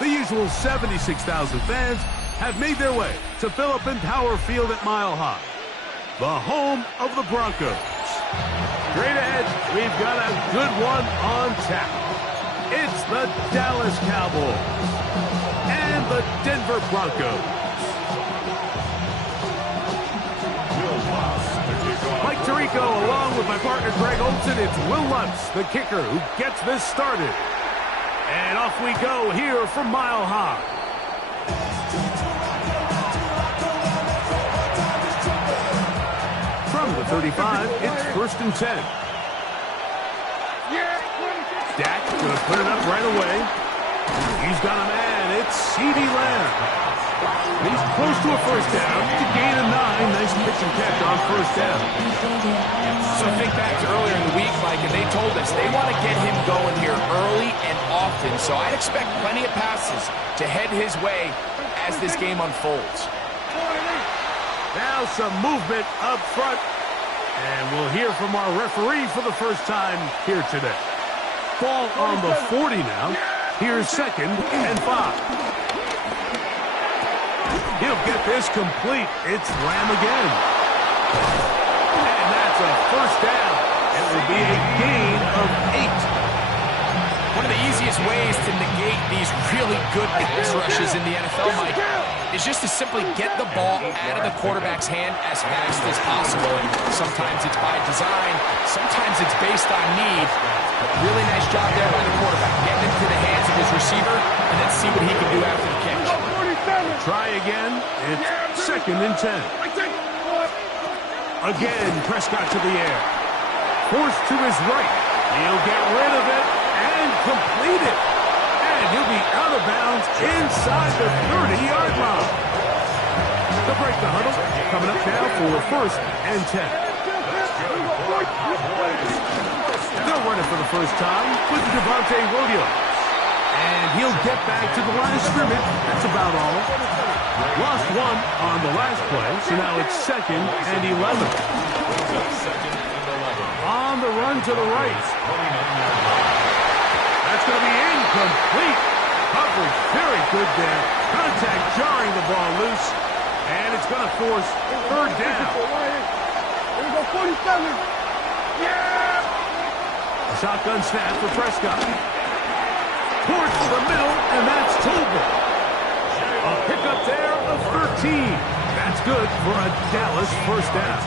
The usual 76,000 fans have made their way to Philip and Power Field at Mile High, the home of the Broncos. Straight ahead, we've got a good one on tap. It's the Dallas Cowboys and the Denver Broncos. Mike Tirico, along with my partner Greg Olson, it's Will Lutz, the kicker, who gets this started. And off we go here from Mile High. From the 35, it's 1st and 10. Dak going to put it up right away. He's got a man. It's CeeDee Lamb. He's close to a first down to gain a 9. Nice pitch and catch on first down. So think back to earlier in the week, Mike, and they told us they want to get him going here early and often. So I'd expect plenty of passes to head his way as this game unfolds. Now some movement up front. And we'll hear from our referee for the first time here today. Ball on the 40 now. Here's 2nd and 5. He'll get this complete. It's Lamb again. And that's a first down. It will be a gain of 8. One of the easiest ways to negate these really good pass rushes in the NFL, Mike, is just to simply get the ball out of the quarterback's hand as fast as possible. And sometimes it's by design, sometimes it's based on need. Really nice job there by the quarterback. Getting into the hands of his receiver and then see what he can do after the catch. Try again. It's 2nd and 10. Again, Prescott to the air. Forced to his right. He'll get rid of it and complete it. And he'll be out of bounds inside the 30-yard line. To break the huddle, coming up now for 1st and 10. They'll run it for the first time with Devontae Williams. And he'll get back to the line of scrimmage. That's about all. Lost 1 on the last play, so now it's 2nd and 11. On the run to the right. That's going to be incomplete. Coverage very good there. Contact jarring the ball loose. And it's going to force 3rd down. Here we go, 47. Yeah! A shotgun snap for Prescott. Towards the middle, and that's Tolbert. A pickup there of 13. That's good for a Dallas first down.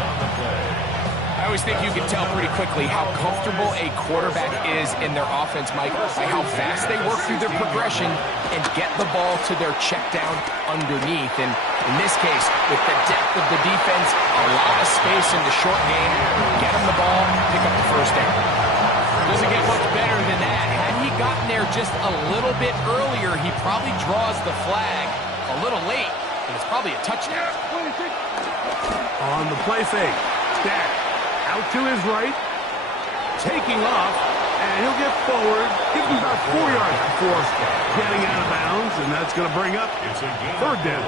I always think you can tell pretty quickly how comfortable a quarterback is in their offense, Mike, by how fast they work through their progression and get the ball to their check down underneath. And in this case, with the depth of the defense, a lot of space in the short game, get him the ball, pick up the first down. Doesn't get much better than that. Had he gotten there just a little bit earlier, he probably draws the flag a little late, and it's probably a touchdown. On the play fake, Dak out to his right, taking off, and he'll get forward, give him about 4 yards before getting out of bounds, and that's going to bring up 3rd down.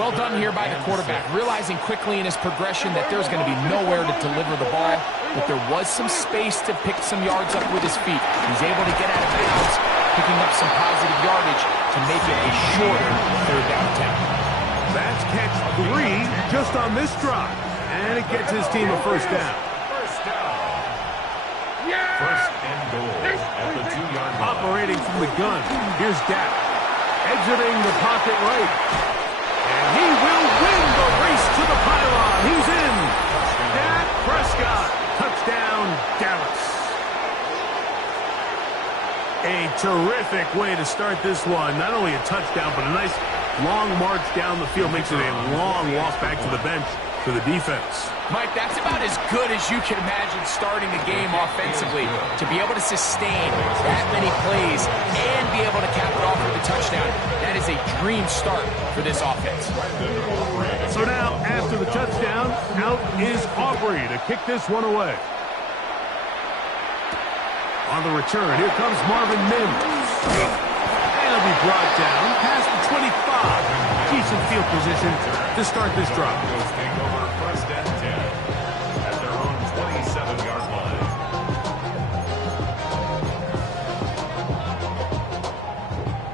Well done here by the quarterback, realizing quickly in his progression that there's going to be nowhere to deliver the ball, but there was some space to pick some yards up with his feet. He's able to get out of bounds, picking up some positive yardage to make it a shorter 3rd down attempt. That's catch 3 just on this drive, and it gets his team a first down. First and goal at the 2-yard line. Operating from the gun, here's Dak, exiting the pocket right. And he will win the race to the pylon. He's in. Dak Prescott. Touchdown, Dallas. A terrific way to start this one. Not only a touchdown, but a nice long march down the field. Makes it a long walk back to the bench for the defense. Mike, that's about as good as you can imagine starting a game offensively. To be able to sustain that many plays and be able to cap it off with a touchdown, that is a dream start for this offense. So now, after the touchdown, out is Aubrey to kick this one away. On the return, here comes Marvin Mims. And he'll be brought down past the 25. Decent field position to start this drive. First and 10 at their own 27-yard line.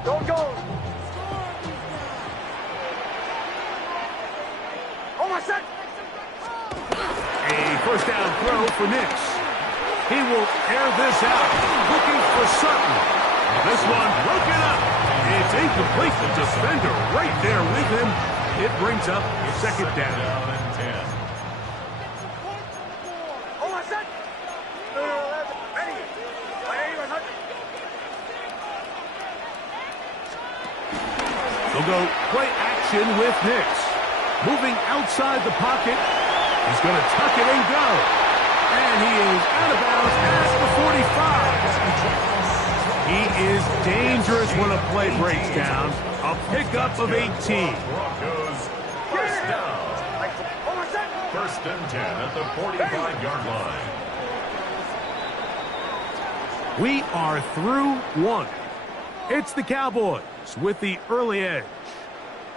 Go, for Nix. He will air this out, looking for Sutton. This one broken up. It's incomplete. The defender right there with him. It brings up second down. They'll go play action with Nix. Moving outside the pocket. He's going to tuck it and go. And he is out of bounds at the 45. He is dangerous when a play breaks down. A pickup of 18. Broncos first down. First and 10 at the 45-yard line. We are through one. It's the Cowboys with the early edge.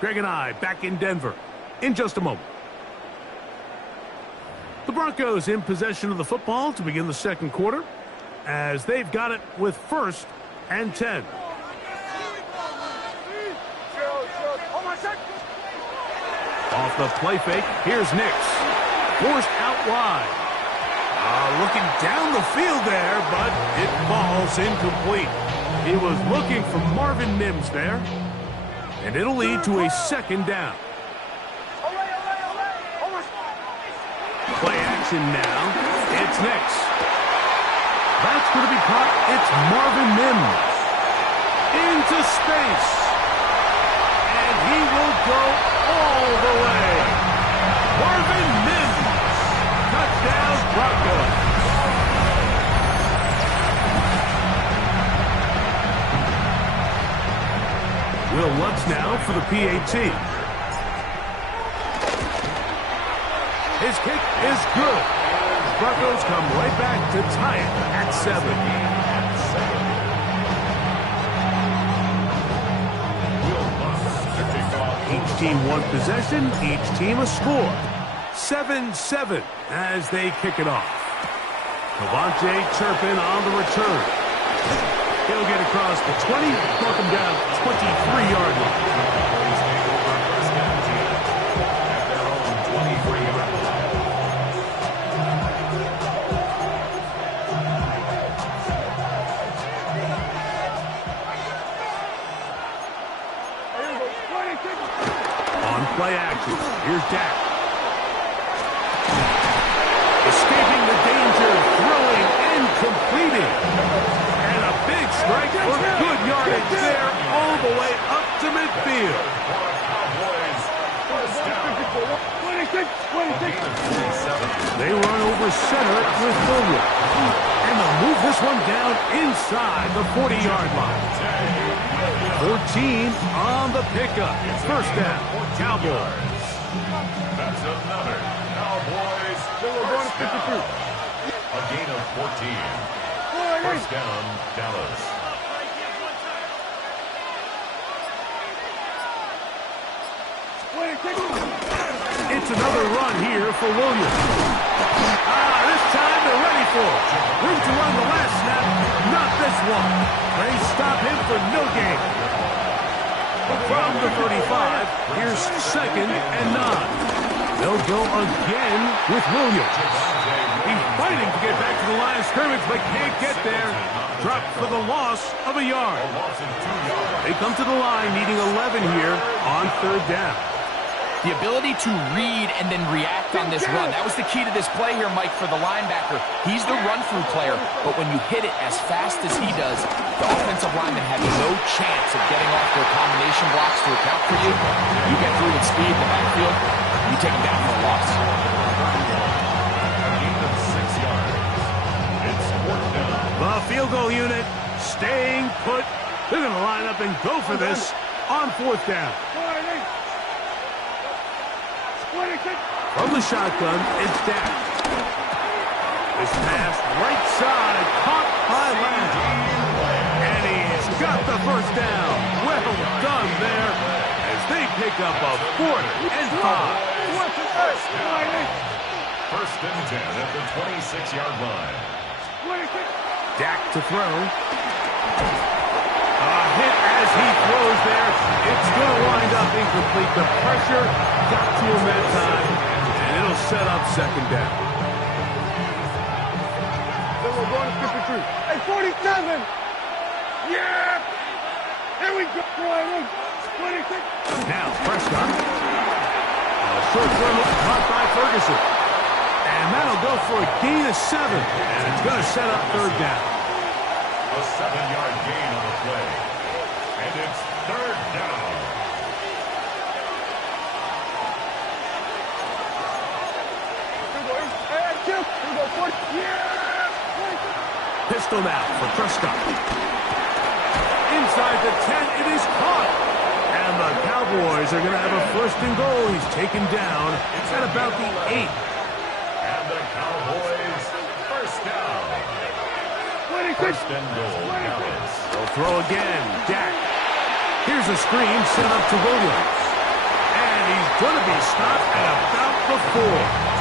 Greg and I back in Denver in just a moment. The Broncos in possession of the football to begin the second quarter as they've got it with first and 10. Off the play fake, here's Nix. Forced out wide. Looking down the field there, but it falls incomplete. He was looking for Marvin Mims there, and it'll lead to a second down. Play action now. It's Nix. That's going to be caught. It's Marvin Mims. Into space. And he will go all the way. Marvin Mims. Touchdown, Broncos. Will Lutz now for the PAT. His kick is good. Broncos come right back to tie it at 7. Each team one possession, each team a score. 7-7 as they kick it off. Cavante Turpin on the return. He'll get across the 20, knock him down 23-yard line. Play action. Here's Dak. Escaping the danger, throwing and completing. And a big strike for good yardage there all the way up to midfield. They run over center with Williams. And they'll move this one down inside the 40-yard line. 14 on the pickup. First down, Cowboys. That's another Cowboys first down. A gain of 14. First down, Dallas. It's another run here for Williams. This time they're ready for it. Room to run the last snap, not this one. They stop him for no gain. From the 35, here's second and 9. They'll go again with Williams. He's fighting to get back to the line of scrimmage, but can't get there. Dropped for the loss of a yard. They come to the line needing 11 here on third down. The ability to read and then react on this run. That was the key to this play here, Mike, for the linebacker. He's the run-through player, but when you hit it as fast as he does, the offensive linemen have no chance of getting off their combination blocks to account for you. You get through with speed in the backfield, you take him down for a loss. The field goal unit staying put. They're going to line up and go for this on fourth down. From the shotgun, it's Dak. This pass right side, caught by Lamb. And he's got the first down. Well done there as they pick up a 4th and 5. First and 10 at the 26-yard line. Dak to throw. A hit as he throws there. It's going to wind up incomplete. The pressure got to him that time, and it'll set up second down. 47. Yeah. Here we go. Toine. 26. Now, Prescott. A short throw caught by Ferguson. And that'll go for a gain of 7. And it's going to set up third down. A 7-yard gain on the play. And it's third down. Pistol now for Prescott. Inside the 10, it is caught. And the Cowboys are going to have a first and goal. He's taken down at about the 8. And the Cowboys first down. First and goal, Dallas. They'll throw again. Dak. Here's a screen set up to Williams. And he's going to be stopped at about the 4.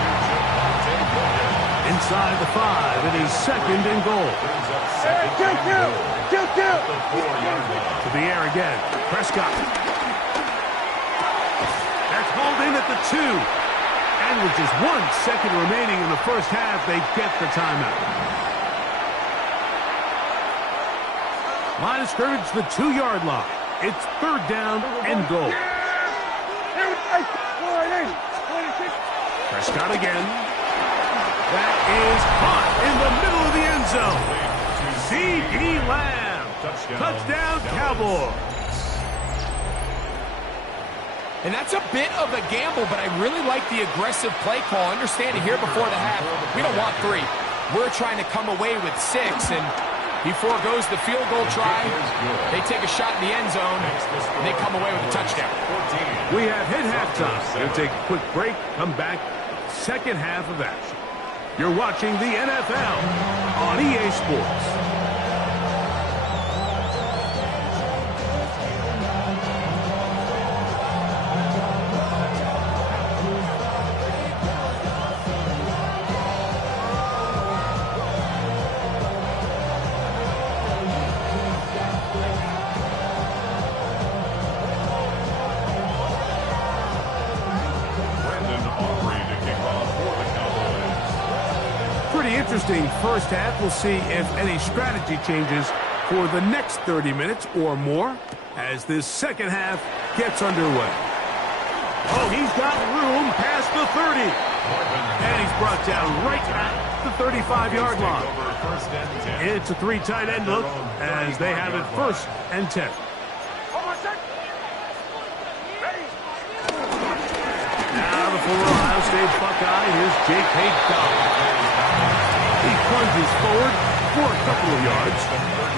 Inside the 5, it is second and goal. To the air again. Prescott. That's hauled in at the 2. And with just 1 second remaining in the first half, they get the timeout. Line of scrimmage, the 2-yard line. It's third down and goal. Prescott again. That is caught in the middle of the end zone. C.D. Lamb. Touchdown, Cowboys. And that's a bit of a gamble, but I really like the aggressive play call. Understanding here before the half, we don't want 3. We're trying to come away with 6, and he foregoes the field goal try. They take a shot in the end zone, and they come away with a touchdown. We have hit halftime. We'll take a quick break, come back, second half of action. You're watching the NFL on EA Sports. Interesting first half. We'll see if any strategy changes for the next 30 minutes or more as this second half gets underway. Oh, he's got room past the 30. And he's brought down right at the 35-yard line. It's a 3 tight end look as they have it first and 10. Now the former Ohio State Buckeye. Here's J.K. Dobbins. He plunges forward for a couple of yards.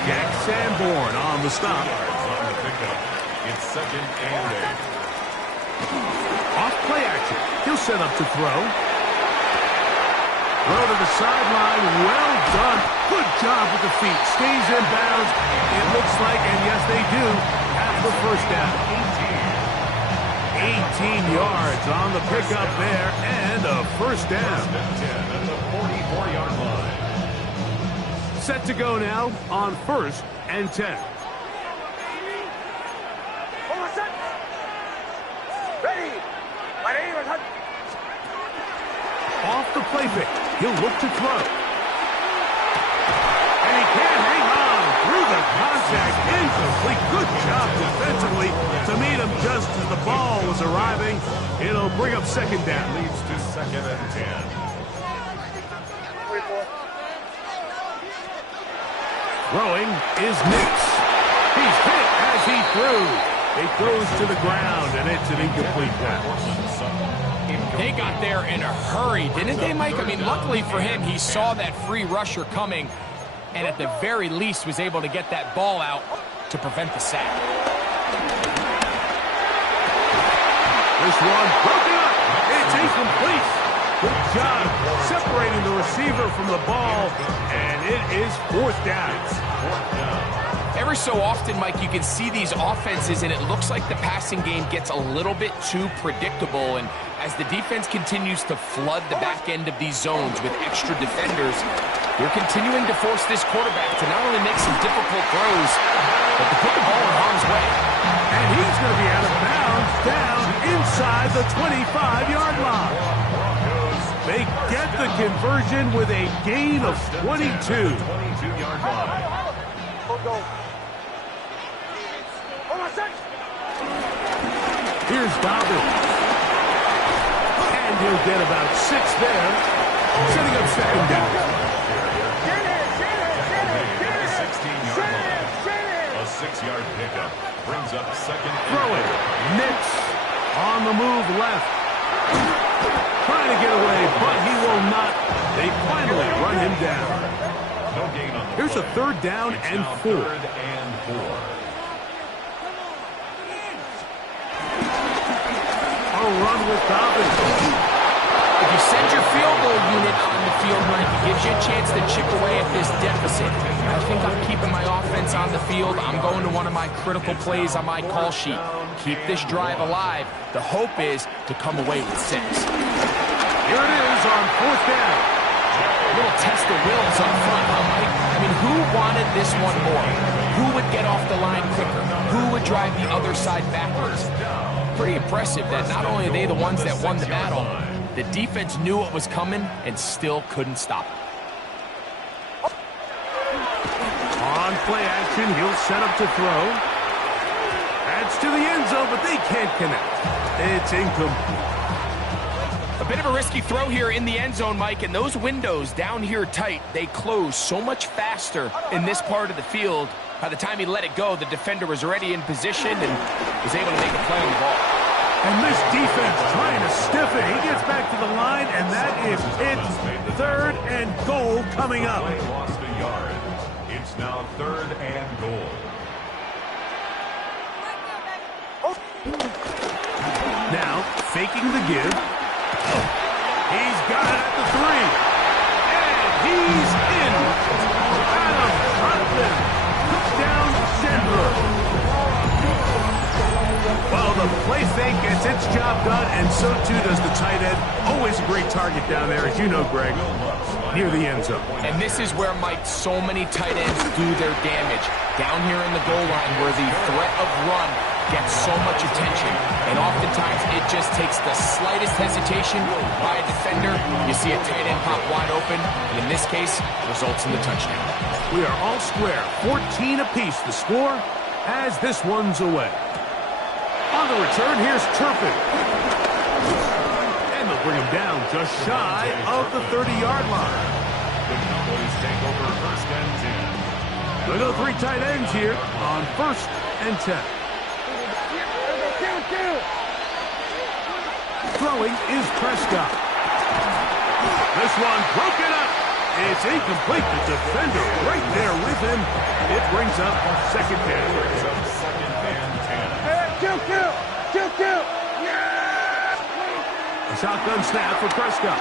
Jack Sanborn on the stop. It's second and 8. Off play action. He'll set up to throw. Throw to the sideline. Well done. Good job with the feet. Stays in bounds. It looks like, and yes, they do, have the first down. 18 yards on the pickup there, and a first down. First and 10 at the 44-yard line. Set to go now on first and 10. Ready. My name is Off the play pick. He'll look to throw. And he can't hang on through the contact. Incomplete. Good job defensively to meet him just as the ball was arriving. It'll bring up second down. Leads to second and 10. Throwing is Nix. He's hit as he threw. It goes to the ground, and it's an incomplete pass. They got there in a hurry, didn't they, Mike? I mean, luckily for him, he saw that free rusher coming, and at the very least was able to get that ball out to prevent the sack. This one broken up. It's incomplete. Good job separating the receiver from the ball, and it is fourth down. Every so often, Mike, you can see these offenses, and it looks like the passing game gets a little bit too predictable. And as the defense continues to flood the back end of these zones with extra defenders, they're continuing to force this quarterback to not only make some difficult throws, but to put the ball in harm's way. And he's going to be out of bounds down inside the 25-yard line. They get the conversion with a gain of 22. 22-yard line. Here's Dobbins. And he'll get about 6 there, setting up second down. At the 16-yard line. A 6-yard pickup brings up second. Throwing. Nix on the move left. Trying to get away, but he will not. They finally run him down. No gain on the Here's a play. third down It's and now 4. Third and 4. A run with Dobbins. If you send your field goal unit on the field, Mike, it gives you a chance to chip away at this deficit. I think I'm keeping my offense on the field. I'm going to one of my critical plays on my call sheet. Keep this drive alive. The hope is to come away with 6. Here it is on 4th down. Little test of wills up front, huh, Mike? I mean, who wanted this one more? Who would get off the line quicker? Who would drive the other side backwards? Pretty impressive that not only are they the ones that won the battle, the defense knew what was coming and still couldn't stop it. On play action, he'll set up to throw. Adds to the end zone, but they can't connect. It's incomplete. A bit of a risky throw here in the end zone, Mike, and those windows down here tight, they close so much faster in this part of the field. By the time he let it go, the defender was already in position and was able to make a play on the ball. And this defense trying to stiff it. He gets back to the line, and that is it. 3rd and goal coming up. Play lost a yard. It's now 3rd and goal. Now, faking the give. He's got it at the 3. And he's in. Adam Troutman. Down Denver. Well, the play fake gets its job done, and so too does the tight end. Always a great target down there, as you know, Greg, near the end zone. And this is where, Mike, so many tight ends do their damage. Down here in the goal line where the threat of run gets so much attention. And oftentimes it just takes the slightest hesitation by a defender. You see a tight end pop wide open, and in this case, results in the touchdown. We are all square. 14 apiece the score as this one's away. On the return, here's Turpin. And they'll bring him down just shy of the 30-yard line. The Cowboys take over 1st and 10. They'll go 3 tight ends here on 1st and 10. Throwing is Prescott. This one broken up. It's incomplete. The defender right there with him. It brings up 2nd down. Brings up 2nd and 10. Kill! A shotgun snap for Prescott.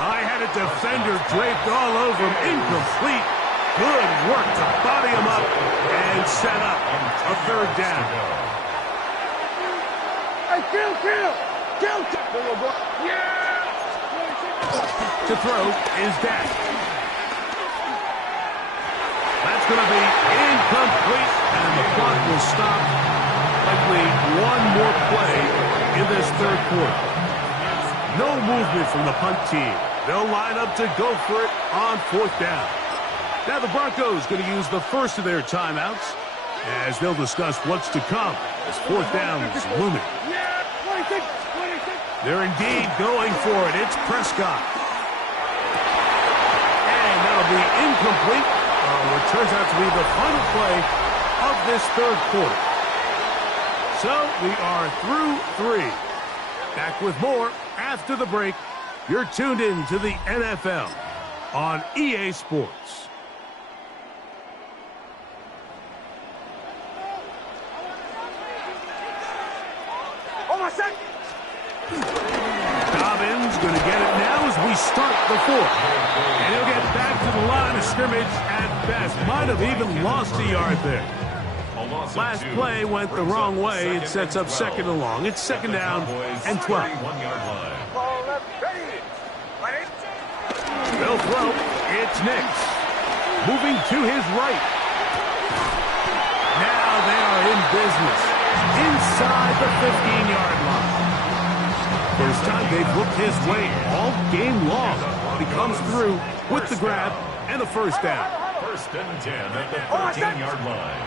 I had a defender draped all over him. Incomplete. Good work to body him up and set up a 3rd down. Kill! To throw is Dak. That's going to be incomplete, and the clock will stop. Likely one more play in this 3rd quarter. No movement from the punt team. They'll line up to go for it on 4th down. Now the Broncos going to use the first of their timeouts as they'll discuss what's to come as 4th down is looming. They're indeed going for it. It's Prescott. And that'll be incomplete. What turns out to be the final play of this 3rd quarter. So we are through 3. Back with more after the break. You're tuned in to the NFL on EA Sports. Dobbins going to get it now as we start the 4th. And he'll get back to the line of scrimmage at best. Might have even lost a yard there. Last play went the wrong way. It sets up 2nd and long. It's 2nd down and 12. They'll throw. It's Nix. Moving to his right. Now they are in business. Inside the 15-yard line. First time they've looked his way all game long. He comes through with the grab and a 1st down. First and 10 at the 13-yard line.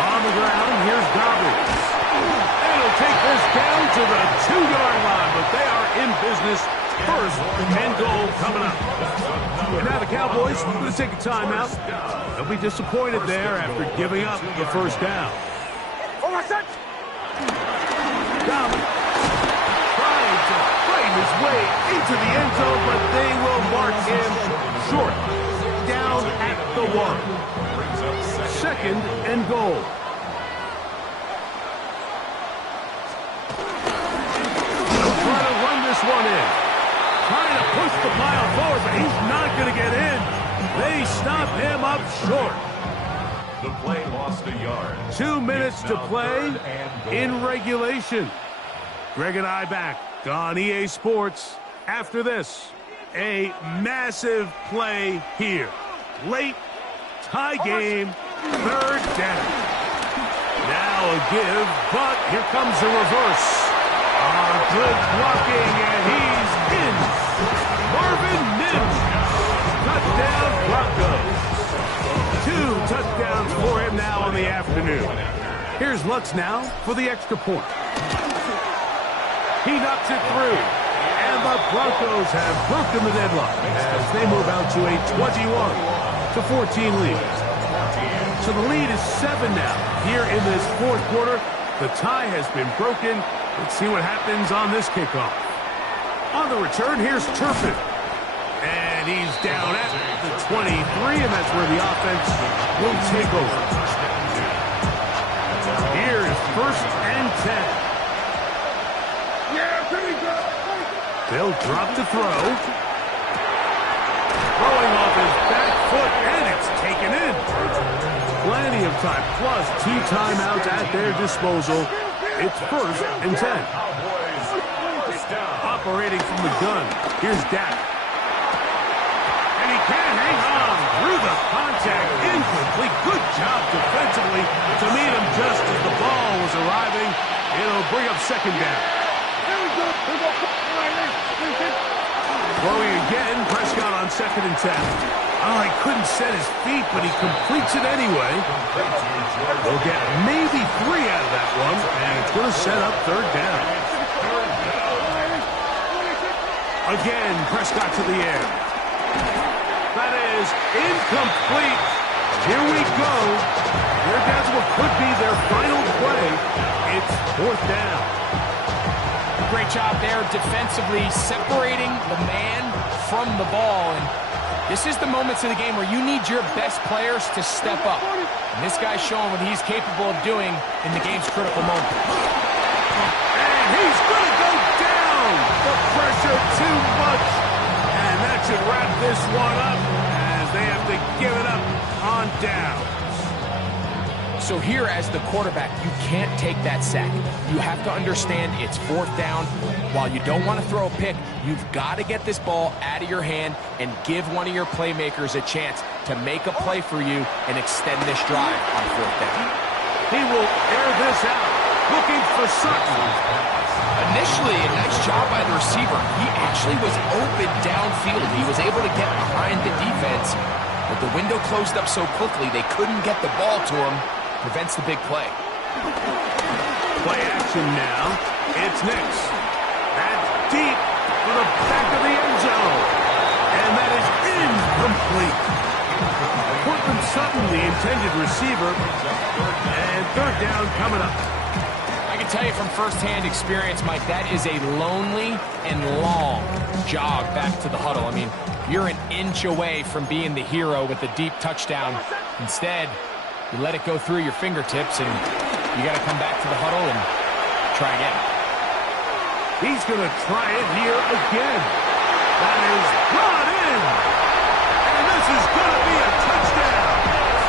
On the ground, here's Dobbins. And he'll take this down to the 2-yard line, but they are in business. First and goal coming up. And now the Cowboys are going to take a timeout. They'll be disappointed there after giving up the first down. Dobbins trying to fight his way into the end zone, but they will mark him short. Down at the 1. Second and goal. They'll try to run this one in. Trying to push the pile forward, but he's not going to get in. They stop him up short. The play lost a yard. 2 minutes to play in regulation. Greg and I back on EA Sports. After this, a massive play here. Late, tie game, third down. Now a give, but here comes the reverse. Good blocking, and he's in. Marvin Mims. Touchdown Broncos. 2 touchdowns for him now in the afternoon. Here's Lutz now for the extra point. He knocks it through. And the Broncos have broken the deadlock as they move out to a 21-14 lead. So the lead is 7 now here in this fourth quarter. The tie has been broken. Let's see what happens on this kickoff. On the return, here's Turpin. And he's down at the 23, and that's where the offense will take over. Here is first and 10. They'll drop to throw. Throwing off his back foot, and it's taken in. Plenty of time, plus 2 timeouts at their disposal. It's first and 10. Operating from the gun, here's Dak. And he can't hang on through the contact. Incomplete. Good job defensively to meet him just as the ball was arriving. It'll bring up second down. Throwing again, Prescott on second and 10. Oh, he couldn't set his feet, but he completes it anyway. They'll get maybe 3 out of that one, and it's going to set up third down. Again, Prescott to the air. That is incomplete. Here we go. They're down to what could be their final play. It's fourth down. Great job there defensively, separating the man from the ball. And this is the moments of the game where you need your best players to step up. And this guy's showing what he's capable of doing in the game's critical moment. And he's going to go down. The pressure too much. And that should wrap this one up as they have to give it up on downs. So here as the quarterback, you can't take that sack. You have to understand it's fourth down. While you don't want to throw a pick, you've got to get this ball out of your hand and give one of your playmakers a chance to make a play for you and extend this drive on fourth down. He will air this out, looking for Sutton. Initially, a nice job by the receiver. He actually was open downfield. He was able to get behind the defense, but the window closed up so quickly they couldn't get the ball to him. Prevents the big play. Play action now. It's Nix. That's deep for the back of the end zone. And that is incomplete. Cortland Sutton, the intended receiver. And third down coming up. I can tell you from firsthand experience, Mike, that is a lonely and long jog back to the huddle. I mean, you're an inch away from being the hero with a deep touchdown. Instead, you let it go through your fingertips, and you got to come back to the huddle and try again. He's going to try it here again. That is brought in. And this is going to be a touchdown.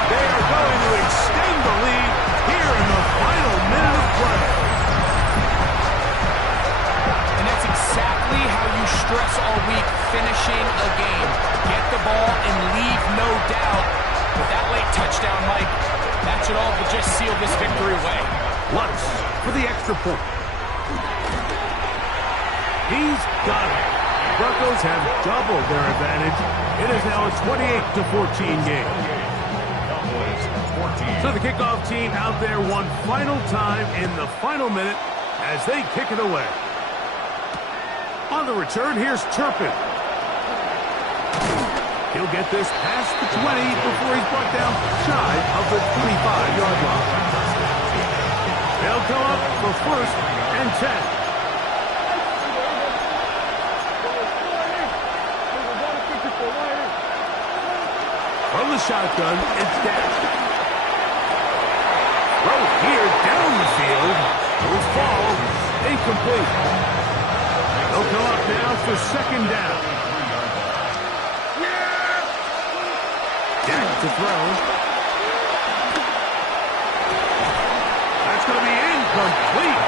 They are going to extend the lead here in the final minute of play. And that's exactly how you stress all week, finishing a game. Get the ball and leave no doubt. With that late touchdown, Mike, that should all but just seal this victory away. Lutz for the extra point. He's got it. Broncos have doubled their advantage. It is now a 28-14 game. So the kickoff team out there one final time in the final minute as they kick it away. On the return, here's Turpin. He'll get this past the 20 before he's brought down shy of the 25-yard line. They'll come up for first and 10. From the shotgun, it's down. Throw here down the field. Will fall. Incomplete. They'll come up now for second down. Jack to throw. That's going to be incomplete.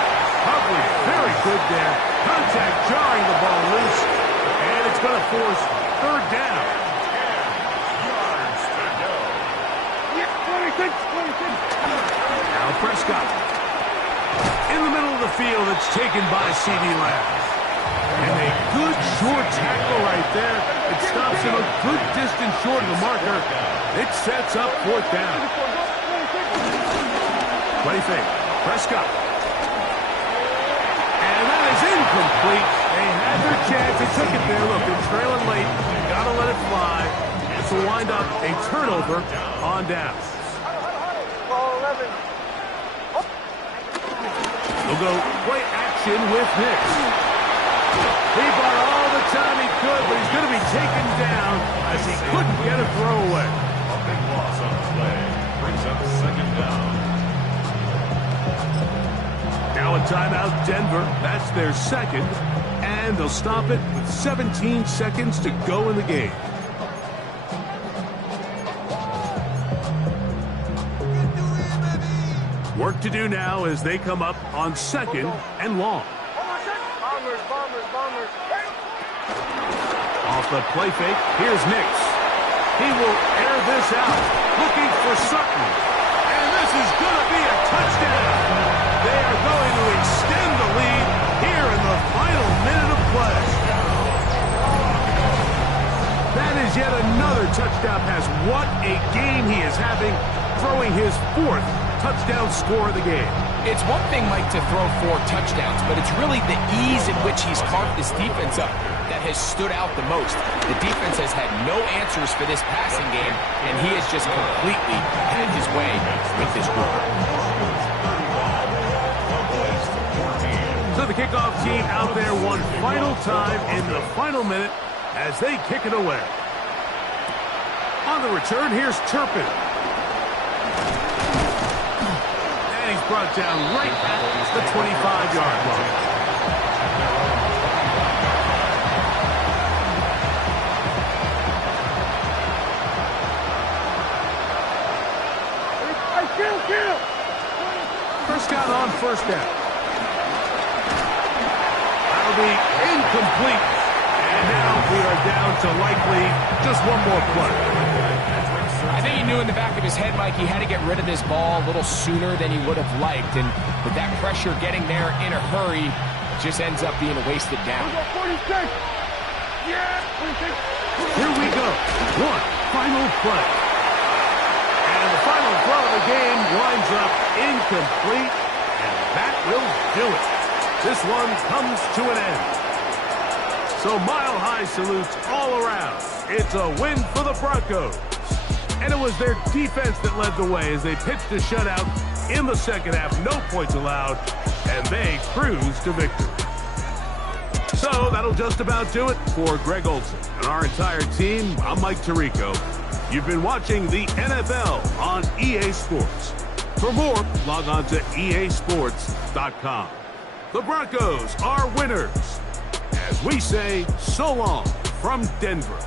Coverage very good there. Contact jarring the ball loose. And it's going to force third down. Now Prescott. In the middle of the field, it's taken by C.D. Lamb. And a good short tackle right there. It stops him a good distance short of the marker. It sets up fourth down. Play fake. Prescott. And that is incomplete. They had their chance. They took it there. Look, they're trailing late. Got to let it fly. This will wind up a turnover on down. We'll go play action with Hicks. He bought all the time he could, but he's going to be taken down as he couldn't get a throw away. A big loss on the play. Brings up second down. Now a timeout, Denver. That's their second. And they'll stop it with 17 seconds to go in the game. Work to do now as they come up on second and long. Off the play fake, here's Nix. He will air this out, looking for Sutton. And this is going to be a touchdown. They are going to extend the lead here in the final minute of play. That is yet another touchdown pass. What a game he is having, throwing his fourth touchdown score of the game. It's one thing, Mike, to throw 4 touchdowns, but it's really the ease in which he's carved this defense up that has stood out the most. The defense has had no answers for this passing game, and he has just completely had his way with this group. So the kickoff team out there one final time in the final minute as they kick it away. On the return, here's Turpin. He's brought down right at the 25-yard line. Prescott on first down. That'll be incomplete. And now we are down to likely just one more play. I think he knew in the back of his head, Mike, he had to get rid of this ball a little sooner than he would have liked. And with that pressure getting there in a hurry, just ends up being a wasted down. Here we go. One final play. And the final throw of the game winds up incomplete. And that will do it. This one comes to an end. So mile-high salutes all around. It's a win for the Broncos. And it was their defense that led the way as they pitched a shutout in the second half. No points allowed, and they cruised to victory. So that'll just about do it for Greg Olsen and our entire team. I'm Mike Tirico. You've been watching the NFL on EA Sports. For more, log on to easports.com. The Broncos are winners. As we say, so long from Denver.